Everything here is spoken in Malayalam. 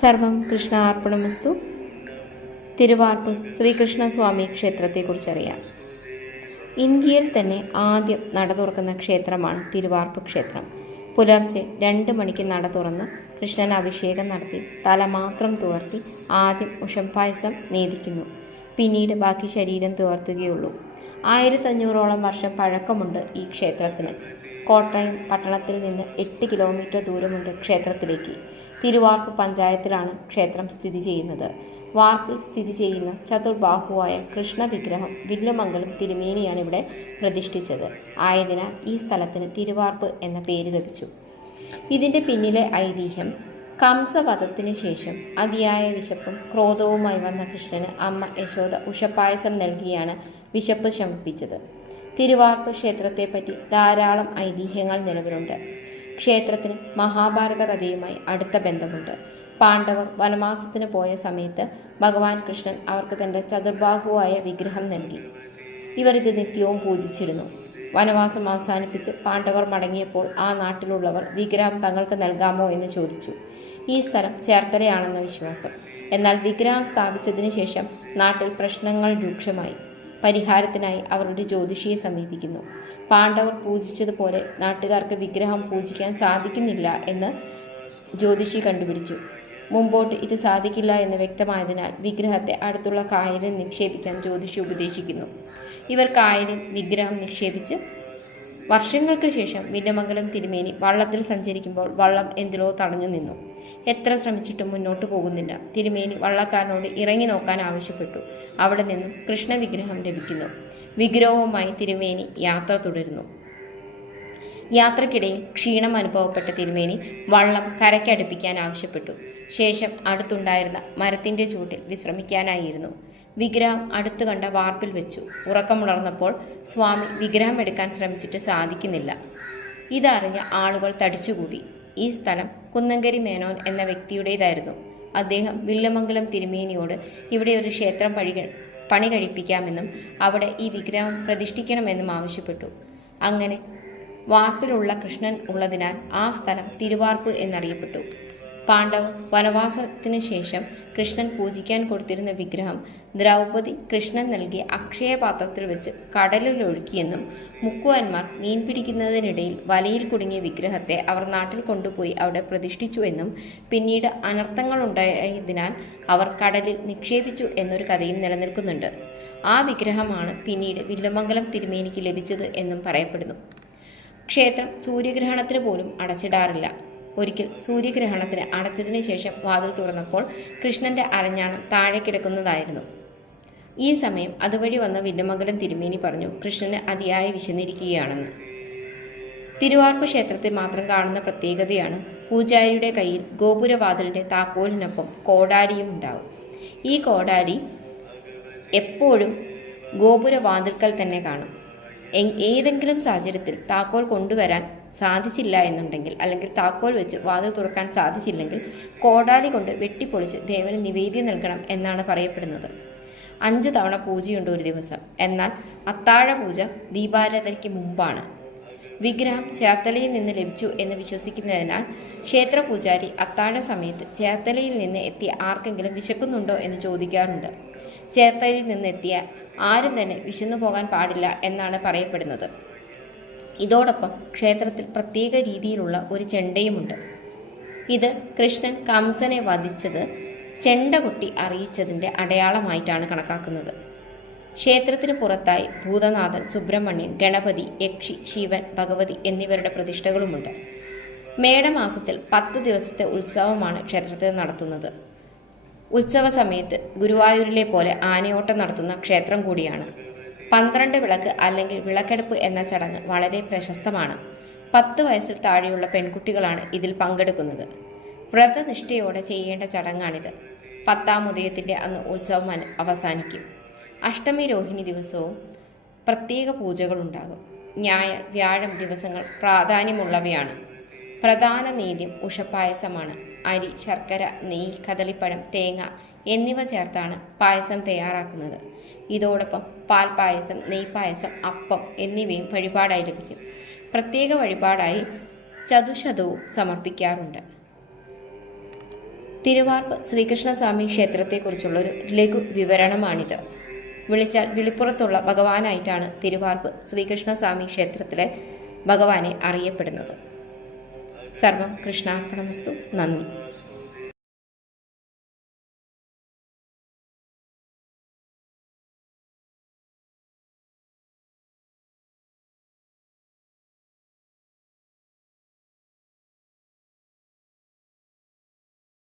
സർവം കൃഷ്ണാർപ്പണമസ്തു. തിരുവാർപ്പ് ശ്രീകൃഷ്ണസ്വാമി ക്ഷേത്രത്തെക്കുറിച്ചറിയാം. ഇന്ത്യയിൽ തന്നെ ആദ്യം നട തുറക്കുന്ന ക്ഷേത്രമാണ് തിരുവാർപ്പ് ക്ഷേത്രം. പുലർച്ചെ 2 മണിക്ക് നട തുറന്ന് കൃഷ്ണന് അഭിഷേകം നടത്തി തല മാത്രം തുവർത്തി ആദ്യം ഉഷംപായസം നേദിക്കുന്നു. പിന്നീട് ബാക്കി ശരീരം തുവർത്തുകയുള്ളൂ. 1500ഓളം വർഷം പഴക്കമുണ്ട് ഈ ക്ഷേത്രത്തിന്. കോട്ടയം പട്ടണത്തിൽ നിന്ന് 8 കിലോമീറ്റർ ദൂരമുണ്ട് ക്ഷേത്രത്തിലേക്ക്. തിരുവാർപ്പ് പഞ്ചായത്തിലാണ് ക്ഷേത്രം സ്ഥിതി ചെയ്യുന്നത്. വാർപ്പിൽ സ്ഥിതി ചെയ്യുന്ന ചതുർബാഹുവായ കൃഷ്ണ വിഗ്രഹം വില്ലുമംഗലം തിരുമേനിയാണ് ഇവിടെ പ്രതിഷ്ഠിച്ചത്. ആയതിനാൽ ഈ സ്ഥലത്തിന് തിരുവാർപ്പ് എന്ന പേര് ലഭിച്ചു. ഇതിൻ്റെ പിന്നിലെ ഐതിഹ്യം, കംസവധത്തിന് ശേഷം അതിയായ വിശപ്പും ക്രോധവുമായി വന്ന കൃഷ്ണന് അമ്മ യശോദ ഉഷപ്പായസം നൽകിയാണ് വിശപ്പ് ശമിപ്പിച്ചത്. തിരുവാർപ്പ് ക്ഷേത്രത്തെപ്പറ്റി ധാരാളം ഐതിഹ്യങ്ങൾ നിലവിലുണ്ട്. ക്ഷേത്രത്തിന് മഹാഭാരത കഥയുമായി അടുത്ത ബന്ധമുണ്ട്. പാണ്ഡവർ വനവാസത്തിന് പോയ സമയത്ത് ഭഗവാൻ കൃഷ്ണൻ അവർക്ക് തൻ്റെ ചതുർബാഹുവായ വിഗ്രഹം നൽകി. ഇവർ ഇത് നിത്യവും പൂജിച്ചിരുന്നു. വനവാസം അവസാനിപ്പിച്ച് പാണ്ഡവർ മടങ്ങിയപ്പോൾ ആ നാട്ടിലുള്ളവർ വിഗ്രഹം തങ്ങൾക്ക് നൽകാമോ എന്ന് ചോദിച്ചു. ഈ സ്ഥലം ചേർത്തലയാണെന്ന വിശ്വാസം. എന്നാൽ വിഗ്രഹം സ്ഥാപിച്ചതിനു ശേഷം നാട്ടിൽ പ്രശ്നങ്ങൾ രൂക്ഷമായി. പരിഹാരത്തിനായി അവർ ഒരു ജ്യോതിഷിയെ സമീപിക്കുന്നു. പാണ്ഡവർ പൂജിച്ചതുപോലെ നാട്ടുകാർക്ക് വിഗ്രഹം പൂജിക്കാൻ സാധിക്കുന്നില്ല എന്ന് ജ്യോതിഷി കണ്ടുപിടിച്ചു. മുമ്പോട്ട് ഇത് സാധിക്കില്ല എന്ന് വ്യക്തമായതിനാൽ വിഗ്രഹത്തെ അടുത്തുള്ള കായലിൽ നിക്ഷേപിക്കാൻ ജ്യോതിഷി ഉപദേശിക്കുന്നു. ഇവർ കായലിൽ വിഗ്രഹം നിക്ഷേപിച്ച് വർഷങ്ങൾക്ക് ശേഷം വില്ലുമംഗലം തിരുമേനി വള്ളത്തിൽ സഞ്ചരിക്കുമ്പോൾ വള്ളം എന്തിലോ തടഞ്ഞു നിന്നു. എത്ര ശ്രമിച്ചിട്ടും മുന്നോട്ട് പോകുന്നില്ല. തിരുമേനി വള്ളക്കാരനോട് ഇറങ്ങി നോക്കാൻ ആവശ്യപ്പെട്ടു. അവിടെ നിന്നും കൃഷ്ണ വിഗ്രഹം ലഭിക്കുന്നു. വിഗ്രഹവുമായി തിരുമേനി യാത്ര തുടരുന്നു. യാത്രക്കിടയിൽ ക്ഷീണം അനുഭവപ്പെട്ട തിരുമേനി വള്ളം കരയ്ക്കടുപ്പിക്കാൻ ആവശ്യപ്പെട്ടു. ശേഷം അടുത്തുണ്ടായിരുന്ന മരത്തിൻ്റെ ചൂട്ടിൽ വിശ്രമിക്കാനായിരുന്നു. വിഗ്രഹം അടുത്തു കണ്ട വാർപ്പിൽ വെച്ചു. ഉറക്കമുണർന്നപ്പോൾ സ്വാമി വിഗ്രഹം എടുക്കാൻ ശ്രമിച്ചിട്ട് സാധിക്കുന്നില്ല. ഇതറിഞ്ഞ ആളുകൾ തടിച്ചുകൂടി. ഈ സ്ഥലം കുന്നങ്കരി മേനോൻ എന്ന വ്യക്തിയുടേതായിരുന്നു. അദ്ദേഹം വില്ലുമംഗലം തിരുമേനിയോട് ഇവിടെ ഒരു ക്ഷേത്രം പണി കഴിപ്പിക്കാമെന്നും അവിടെ ഈ വിഗ്രഹം പ്രതിഷ്ഠിക്കണമെന്നും ആവശ്യപ്പെട്ടു. അങ്ങനെ വാർപ്പിലുള്ള കൃഷ്ണൻ ഉള്ളതിനാൽ ആ സ്ഥലം തിരുവാർപ്പ് എന്നറിയപ്പെട്ടു. പാണ്ഡവർ വനവാസത്തിന് ശേഷം കൃഷ്ണൻ പൂജിക്കാൻ കൊടുത്തിരുന്ന വിഗ്രഹം ദ്രൗപദി കൃഷ്ണൻ നൽകിയ അക്ഷയപാത്രത്തിൽ വെച്ച് കടലിൽ ഒഴുക്കിയെന്നും മുക്കുവന്മാർ മീൻ പിടിക്കുന്നതിനിടയിൽ വലയിൽ കുടുങ്ങിയ വിഗ്രഹത്തെ അവർ നാട്ടിൽ കൊണ്ടുപോയി അവിടെ പ്രതിഷ്ഠിച്ചു എന്നും പിന്നീട് അനർത്ഥങ്ങളുണ്ടായതിനാൽ അവർ കടലിൽ നിക്ഷേപിച്ചു എന്നൊരു കഥയും നിലനിൽക്കുന്നുണ്ട്. ആ വിഗ്രഹമാണ് പിന്നീട് വില്ലുമംഗലം തിരുമേനിക്ക് ലഭിച്ചത് എന്നും പറയപ്പെടുന്നു. ക്ഷേത്രം സൂര്യഗ്രഹണത്തിന് പോലും അടച്ചിടാറില്ല. ഒരിക്കൽ സൂര്യഗ്രഹണത്തിന് അടച്ചതിന് ശേഷം വാതിൽ തുറന്നപ്പോൾ കൃഷ്ണന്റെ അരഞ്ഞാണം താഴെ കിടക്കുന്നതായിരുന്നു. ഈ സമയം അതുവഴി വന്ന വില്ലുമംഗലം തിരുമേനി പറഞ്ഞു കൃഷ്ണന് അതിയായി വിശന്നിരിക്കുകയാണെന്ന്. തിരുവാർപ്പ് ക്ഷേത്രത്തിൽ മാത്രം കാണുന്ന പ്രത്യേകതയാണ് പൂജാരിയുടെ കയ്യിൽ ഗോപുരവാതിലിന്റെ താക്കോലിനൊപ്പം കോടാലിയും ഉണ്ടാവും. ഈ കോടാലി എപ്പോഴും ഗോപുരവാതിൽക്കൽ തന്നെ കാണും. ഏതെങ്കിലും സാഹചര്യത്തിൽ താക്കോൽ കൊണ്ടുവരാൻ സാധിച്ചില്ല എന്നുണ്ടെങ്കിൽ, അല്ലെങ്കിൽ താക്കോൽ വെച്ച് വാതിൽ തുറക്കാൻ സാധിച്ചില്ലെങ്കിൽ കോടാലി കൊണ്ട് വെട്ടിപ്പൊളിച്ച് ദേവന് നിവേദ്യം നൽകണം എന്നാണ് പറയപ്പെടുന്നത്. 5 തവണ പൂജയുണ്ട് ഒരു ദിവസം. എന്നാൽ അത്താഴ പൂജ ദീപാരാധനയ്ക്ക് മുമ്പാണ്. വിഗ്രഹം ചേർത്തലയിൽ നിന്ന് ലഭിച്ചു എന്ന് വിശ്വസിക്കുന്നതിനാൽ ക്ഷേത്ര പൂജാരി അത്താഴ സമയത്ത് ചേർത്തലയിൽ നിന്ന് എത്തിയ ആർക്കെങ്കിലും വിശക്കുന്നുണ്ടോ എന്ന് ചോദിക്കാറുണ്ട്. ചേർത്തലയിൽ നിന്നെത്തിയ ആരും തന്നെ വിശന്നു പോകാൻ പാടില്ല എന്നാണ് പറയപ്പെടുന്നത്. ഇതോടൊപ്പം ക്ഷേത്രത്തിൽ പ്രത്യേക രീതിയിലുള്ള ഒരു ചെണ്ടയുമുണ്ട്. ഇത് കൃഷ്ണൻ കംസനെ വധിച്ചത് ചെണ്ട കൊട്ടി അറിയിച്ചതിൻ്റെ അടയാളമായിട്ടാണ് കണക്കാക്കുന്നത്. ക്ഷേത്രത്തിന് പുറത്തായി ഭൂതനാഥൻ, സുബ്രഹ്മണ്യൻ, ഗണപതി, യക്ഷി, ശിവൻ, ഭഗവതി എന്നിവരുടെ പ്രതിഷ്ഠകളുമുണ്ട്. മേടമാസത്തിൽ 10 ദിവസത്തെ ഉത്സവമാണ് ക്ഷേത്രത്തിൽ നടത്തുന്നത്. ഉത്സവ സമയത്ത് ഗുരുവായൂരിലെ പോലെ ആനയോട്ടം നടത്തുന്ന ക്ഷേത്രം കൂടിയാണ്. 12 വിളക്ക് അല്ലെങ്കിൽ വിളക്കെടുപ്പ് എന്ന ചടങ്ങ് വളരെ പ്രശസ്തമാണ്. 10 വയസ്സിൽ താഴെയുള്ള പെൺകുട്ടികളാണ് ഇതിൽ പങ്കെടുക്കുന്നത്. വ്രതനിഷ്ഠയോടെ ചെയ്യേണ്ട ചടങ്ങാണിത്. 10ാം ഉദയത്തിൻ്റെ അന്ന് ഉത്സവം അവസാനിക്കും. അഷ്ടമി രോഹിണി ദിവസവും പ്രത്യേക പൂജകളുണ്ടാകും. ഞായർ, വ്യാഴം ദിവസങ്ങൾ പ്രാധാന്യമുള്ളവയാണ്. പ്രധാന നേദ്യം ഉഷപ്പായസമാണ്. അരി, ശർക്കര, നെയ്യ്, കദളിപ്പഴം, തേങ്ങ എന്നിവ ചേർത്താണ് പായസം തയ്യാറാക്കുന്നത്. ഇതോടൊപ്പം പാൽപ്പായസം, നെയ്പായസം, അപ്പം എന്നിവയും വഴിപാടായി ലഭിക്കും. പ്രത്യേക വഴിപാടായി ചതുശതവും സമർപ്പിക്കാറുണ്ട്. തിരുവാർപ്പ് ശ്രീകൃഷ്ണസ്വാമി ക്ഷേത്രത്തെക്കുറിച്ചുള്ളൊരു ലഘു വിവരണമാണിത്. വിളിച്ചാൽ വിളിപ്പുറത്തുള്ള ഭഗവാനായിട്ടാണ് തിരുവാർപ്പ് ശ്രീകൃഷ്ണസ്വാമി ക്ഷേത്രത്തിലെ ഭഗവാനെ അറിയപ്പെടുന്നത്. സർവം കൃഷ്ണാർപ്പണമസ്തു. നന്ദി.